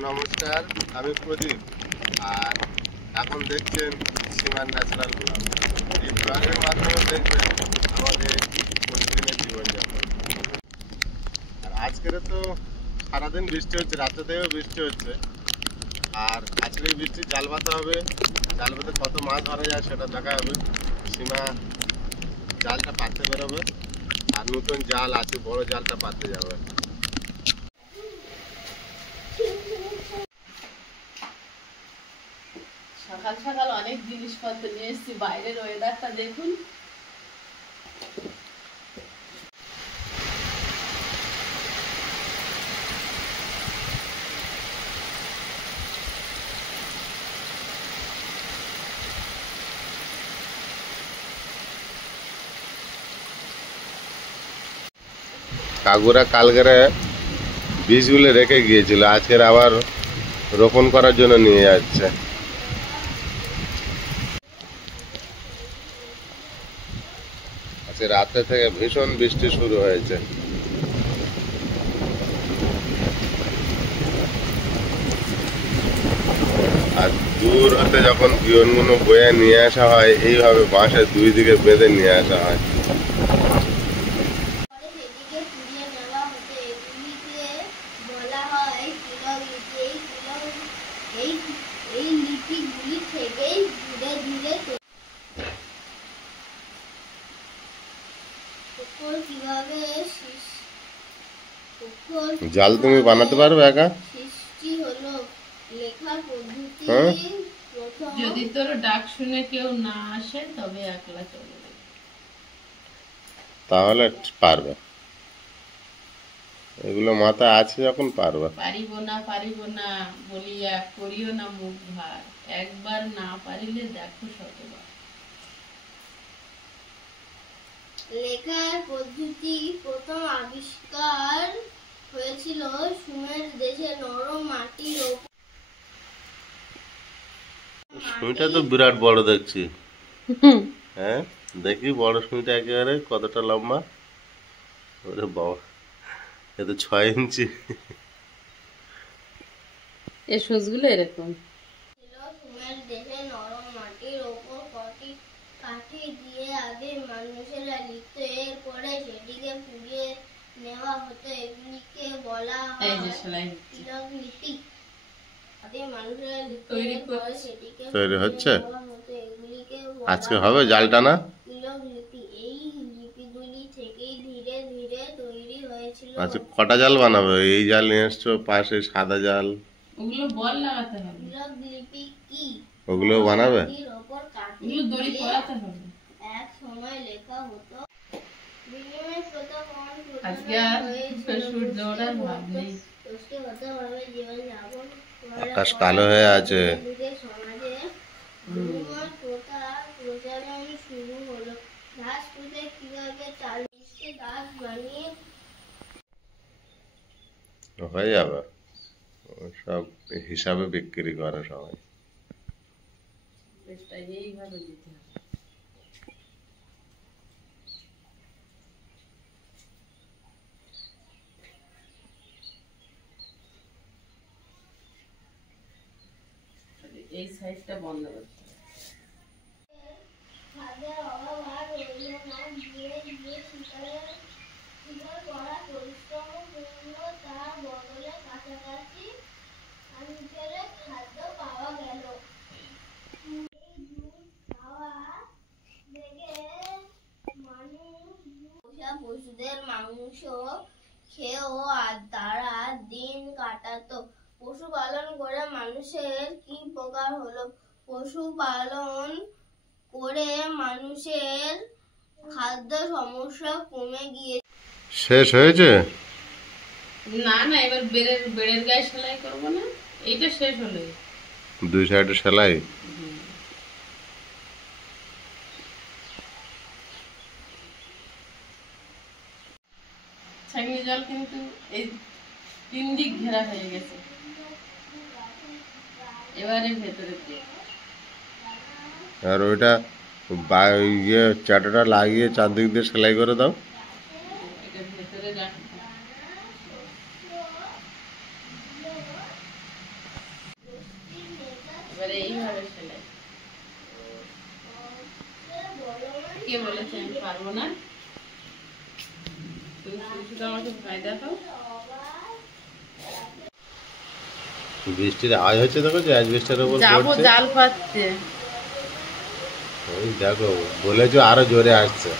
নমস্কার, আমি প্রদীপ। আর এখন দেখছেন সীমার ন্যাচারাল ব্লগ। এই ব্লগের মাধ্যমে দেখবেন আমাদের প্রতিদিনের জীবনযাপন। আর আজকের তো সারাদিন বৃষ্টি হচ্ছে, রাত্রে থেকেও বৃষ্টি হচ্ছে। আর আজকে এই বৃষ্টি জাল পাতা হবে, জাল পাতে কত মাছ ধরা যায় সেটা দেখা হবে। সীমা জালটা পাততে বেরোবে, আর নতুন জাল আছে, বড় জালটা পাততে যাবে। সকাল সকাল অনেক জিনিসপত্র নিয়ে এসেছি। বাইরের ওয়েদারটা দেখুন। কাকুরা কালকেরে বীজগুলো রেখে গিয়েছিল, আজকের আবার রোপণ করার জন্য নিয়ে যাচ্ছে। আজকে রাতে থেকে ভীষণ বৃষ্টি শুরু হয়েছে। আর দূর হতে যখন বিয়নগুলো বয়ে নিয়ে আসা হয়, এইভাবে বাঁশের দুই দিকে বেঁধে নিয়ে আসা হয়। জাল তুমি বানাতে পারবে একা? হ্যাঁ, যদি তোর ডাক শুনে কেউ না আসে তবে একলা চলে যাবে। তাহলে পারবে। এগুলো মাথায় আছে যখন পারবে। পারিব না বলিয়া করিও না মুখ ভার, একবার না পারিলে দেখো শতবার। লেখার পদ্ধতি প্রথম আবিষ্কার হয়েছিল সুমের দেশে নরম মাটির ওপর। সুইটা তো বিরাট বড় দেখছি। হ্যাঁ, দেখি বড় সুইটা একেবারে কতটা লম্বা। ওরে বাবা, এ তো 6 ইঞ্চি। এই সুচগুলো এরকম। সুমের দেশে নরম মাটির ওপর কটি কাঠি দিয়ে আগে মানুষেরা লিখত, এরপরে সেটিকে পুড়িয়ে নেওয়া হতো। এগুলিকে বলা হয় তিলক লিপি। তৈরি হচ্ছে, আজকে হবে জালটা না? তিলক লিপি। এই লিপিগুলি থেকেই ধীরে ধীরে তৈরি হয়েছিল। আচ্ছা, কটা জাল বানাবে? এই জাল নিয়ে এসছো, পাশে সাদা জাল, ওগুলো বল লাগাতে হবে। তিলক লিপি কি? ওগুলো বানাবে? ওগুলো দড়ি পরাতে হবে। এক সময় লেখা হতো। আজকে আর সূর্য ওঠার ভাব নেই। আকাশ কালো হয়ে আছে। সমাজে প্রচারণ শুরু হলো। ঘাস পুঁতে কিভাবে চাল গাছ বানিয়ে হয়ে যাবে, সব হিসাবে বিক্রি করে সবাই। এইভাবে দিতে হবে। এই সাইডটা বন্ধ করতে হবে। খাদ্যের অভাব আর রইল না। গিয়ে গিয়ে শিকার করা পরিশ্রমপূর্ণ, তার বদলে কাছাকাছি অঞ্চলে খাদ্য পাওয়া গেল। এই দুধ খাওয়া দেখে মানুষ পশুদের মাংস খেয়েও আর তারা দিন কাটাতো। পশুপালন করে মানুষের কি উপকার হলো? পশুপালন করে মানুষের খাদ্য সমস্যা কমে গিয়ে শেষ হয়েছে। না না, এবার বেড়ের গায়ে সেলাই করবো না, এইটা শেষ হলে দুই সাইডে সেলাই। ছাগনি জল কিন্তু এই 3 দিক ঘেরা হয়ে গেছে। এবারে ভেতরে দিয়ে আর ওইটা ইয়ে চাটাটা লাগিয়ে চারদিক দিয়ে সেলাই করে দাও। এটা ভেতরে রাখতে হাতের সেলাই। কে বলেছে আমি পারবো না? তুমি শুধু আমাকে ভয় দেখাও। বৃষ্টির আওয়াজ হচ্ছে, দেখো যে অ্যাজবেস্টারের উপর যাবো পড়ছে। জাল পাততে। ওই দেখো, বলেছো আরো জোরে আসছে।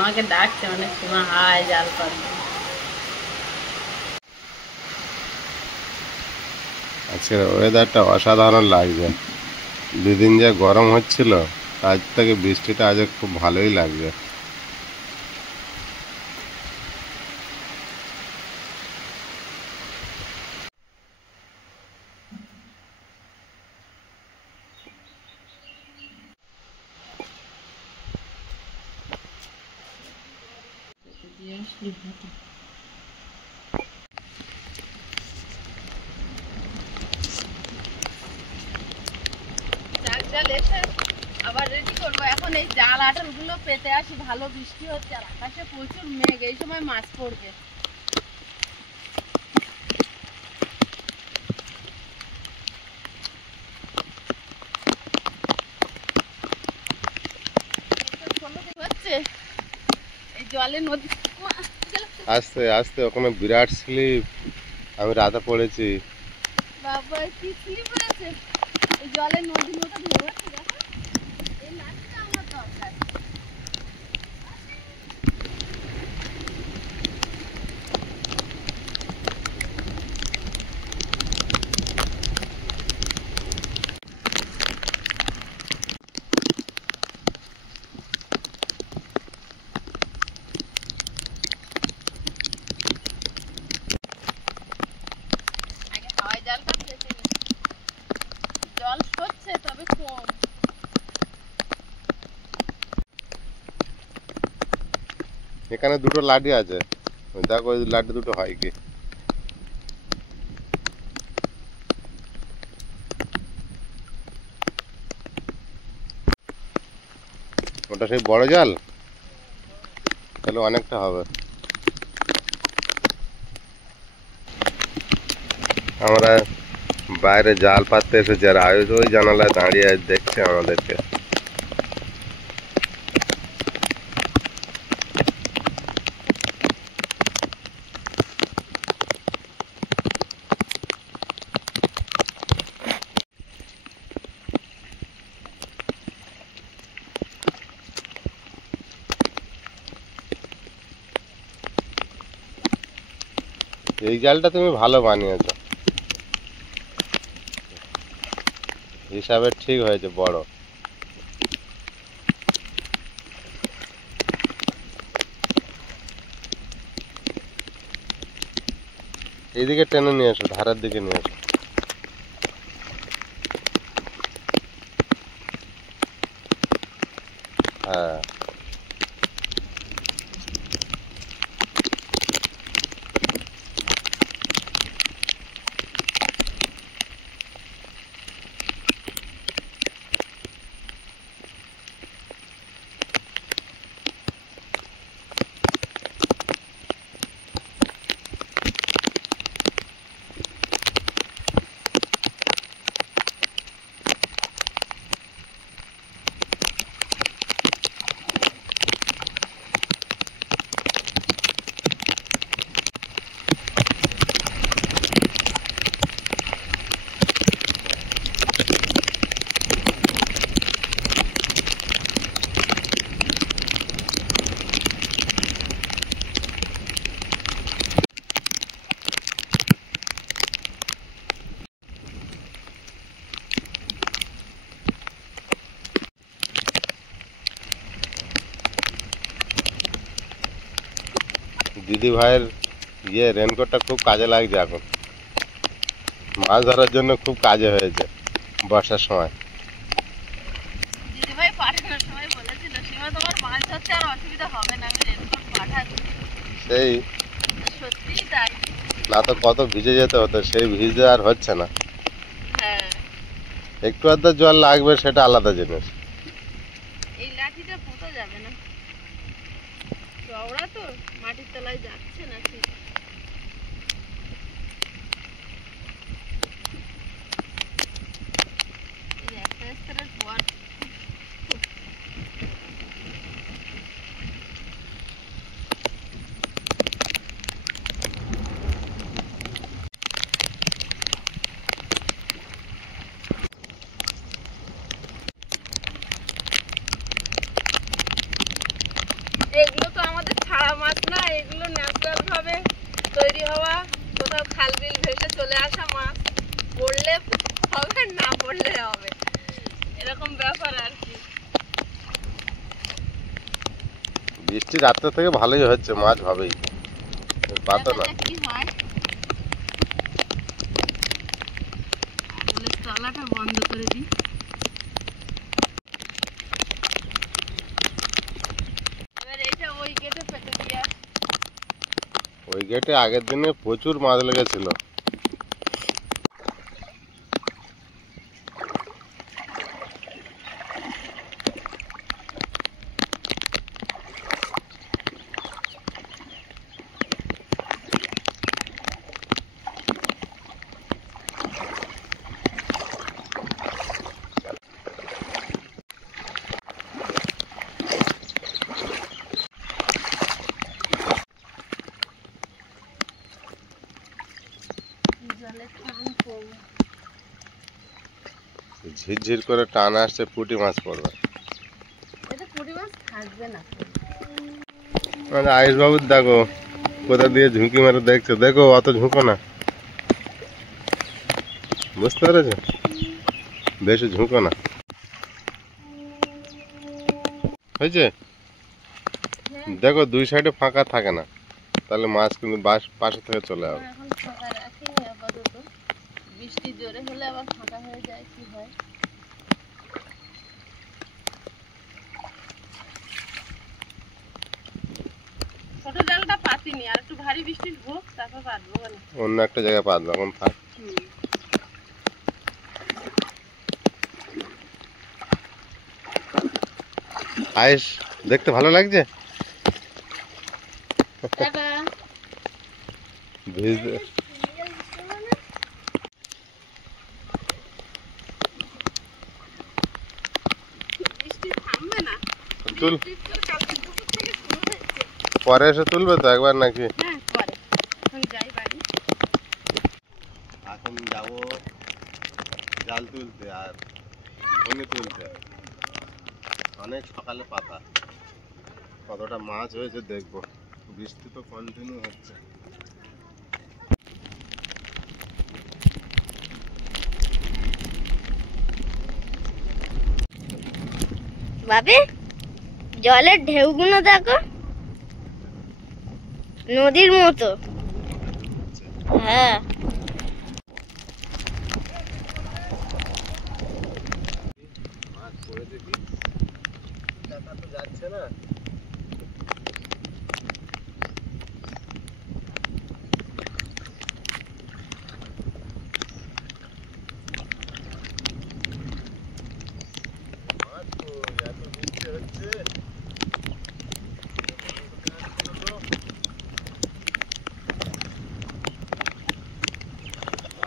আমাকে ডাকছে অনেক সময়, হায় জাল পাততে। আজকের ওয়েদারটা অসাধারণ লাগছে। দুদিন যা গরম হচ্ছিল, আজ থেকে বৃষ্টিটা আজ খুব ভালোই লাগছে। জাল এসে আবার রেডি করবো। এখন এই জাল আটার গুলো পেতে আসি, ভালো বৃষ্টি হচ্ছে আর আকাশে প্রচুর মেঘ, এই সময় মাছ পড়বে। হচ্ছে এই জলে নদী। আস্তে আস্তে, ওখানে বিরাট স্লিপ, আমি রাতে পড়েছি। বাবা কি স্লিপ হয়েছে, এই জলে নদীর মতো ঢেউ হচ্ছে। দেখো এই লাঠিটা আমার দরকার। আগে হাওয়াই জালটা পেতে নি, জল হচ্ছে তবে কম। এখানে দুটো লাঠি আছে, ওই দেখো ওই লাঠি দুটো হয় কি। ওটা সেই বড় জাল, তাহলে অনেকটা হবে। আমরা বাইরে জাল পাততে এসেছি, আর আয়ুষ ওই জানালায় দাঁড়িয়ে দেখছে আমাদেরকে। এই জালটা তুমি ভালো বানিয়েছো, হিসাবে ঠিক হয়েছে, বড়। এইদিকে টেনে নিয়ে এসো, ধারের দিকে নিয়ে এসো। হ্যাঁ, দিদি ভাইয়ের রেনকোটটা খুব কাজে লাগছে এখন, মাছ ধরার জন্য খুব কাজে হয়েছে বর্ষার সময়। দিদিভাই পাঠানোর সময় বলেছিল, সীমা তোমার মাছ ধরতে আর অসুবিধা হবে না, আমি রেনকোট পাঠাচ্ছি। সেই সত্যিই তাই। না তো কত ভিজে যেতে হতো, সেই ভিজে আর হচ্ছে না। হ্যাঁ, একটু আধটা জল লাগবে, সেটা আলাদা জিনিস। এই লাঠিটা পোঁতা যাবে না, চওড়া তো, মাটির তলায় যাচ্ছে না ঠিক। এই একটা বৃষ্টি রাত্রে থেকে ভালোই হচ্ছে, মাছ হবেই, পাতো না। কি হয় বলে তলাটা বন্ধ করে দিই। এবার এইটা ওই গেটে পেতে দিয়ে আসি। ওই গেটে আগের দিনে প্রচুর মাছ লেগেছিল। জলে টান কম, ঝিরঝির করে টান আসছে, পুঁটি মাছ পড়বে। এটা পুঁটি মাছ থাকবে না। আয়ুষ বাবুর দেখো কোথা দিয়ে ঝুঁকি মেরে দেখছো, দেখো অত ঝুঁকো না, বুঝতে পেরেছো? বেশি ঝুঁকো না, হয়েছে? দেখো দুই সাইডে ফাঁকা থাকে না, তাহলে মাছ কিন্তু পাশে থেকে চলে যাবে। এখন ফাঁকা রাখি আপাতত, বৃষ্টি জোরে হলে আবার ফাঁকা হয়ে যায়, কি হয়। ছোট জালটা পাতিনি, আর একটু ভারী বৃষ্টি হোক তারপর পাতবো না। অন্য একটা জায়গায় পাতবে, এখন থাক। আয়ুষ দেখতে ভালো লাগছে? ভিজতে বৃষ্টি থামবে না, তুল, কালকে দুপুর থেকে শুরু হয়েছে। পরে এসে তুলবে তো একবার নাকি? হ্যাঁ পরে, এখন যাই বাড়ি। এখন যাবো জাল তুলতে আর ঘনি তুলতে। অনেক সকালে পাতা, কতটা মাছ হয়েছে দেখবো। বৃষ্টি তো কন্টিনিউ হচ্ছে। বাবে জলের ঢেউগুলো দেখো, নদীর মতো। হ্যাঁ মাছ পড়েছে কি দেখা তো যাচ্ছে না। মাছ তো এত বৃষ্টি হচ্ছে,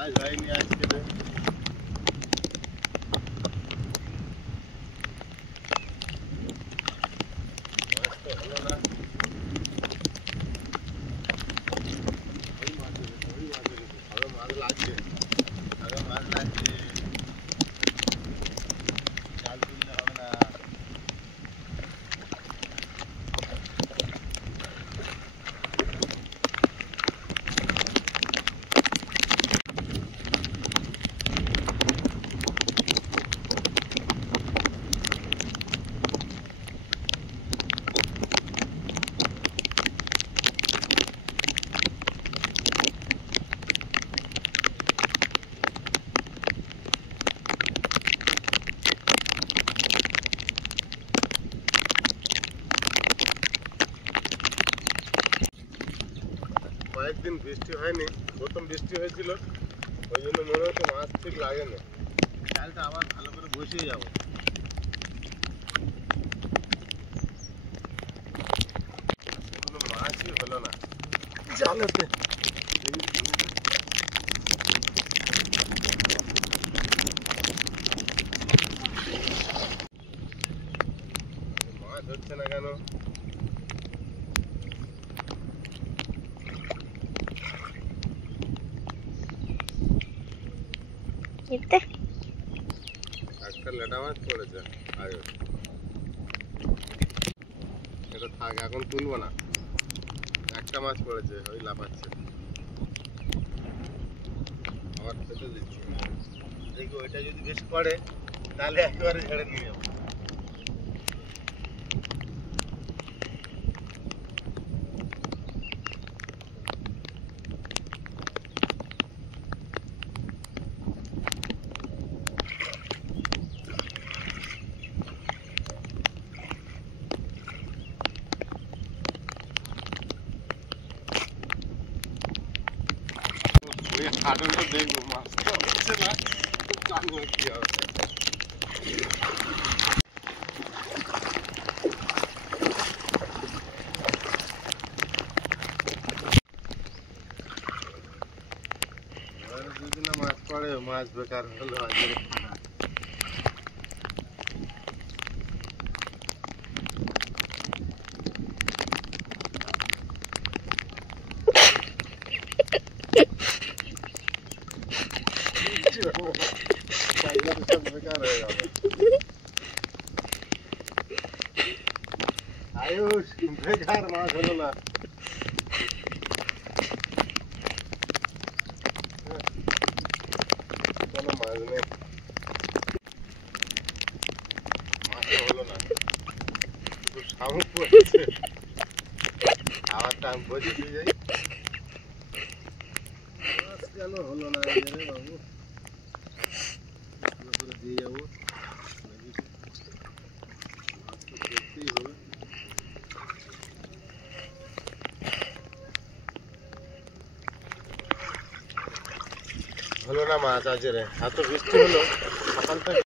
আজ হয়নি আজকে রে। মাছ তো হলো না। ওই মাছ ধরেছে, ওই মাছ ধরেছে। আরো মাছ লাগছে, আরো মাছ লাগছে। জাল তুললে হবে না। কয়েকদিন বৃষ্টি হয়নি, প্রথম বৃষ্টি হয়েছিল, ওই জন্য মনে হচ্ছে মাছ ঠিক লাগে না। জালটা আবার ভালো করে বসিয়ে যাবো। কোনো মাছই হলো না জালেতে। মাছ হচ্ছে না কেন? এতে একটা লেটা মাছ পড়েছে আগে, এটা থাক, এখন তুলবো না। একটা মাছ পড়েছে, ওই লাফাচ্ছে, আবার খেতে দিচ্ছি। দেখি ওইটা যদি বেশ পড়ে তাহলে একেবারে ছেড়ে নিয়ে যাবো। হাঁটুটা দেখবো মাছ তো হচ্ছে না, জানি না কি হবে। এবারে যদি না মাছ পড়ে মাছ বেকার হলো আজকে। বেকার হয়ে যাবে। আয়ুষ বেকার মাছ হলো না। কোনো মাছ নেই, মাছ হলো না, শুধু শামুক পড়েছে। আবার আমি বসে যাই, মাছ কেন হলো না রে বাবু, করে দিয়ে যাবো, মাছ তো দেখতেই হবে। হলো না মাছ আজ রে, এত বৃষ্টি হলো সকাল থেকে।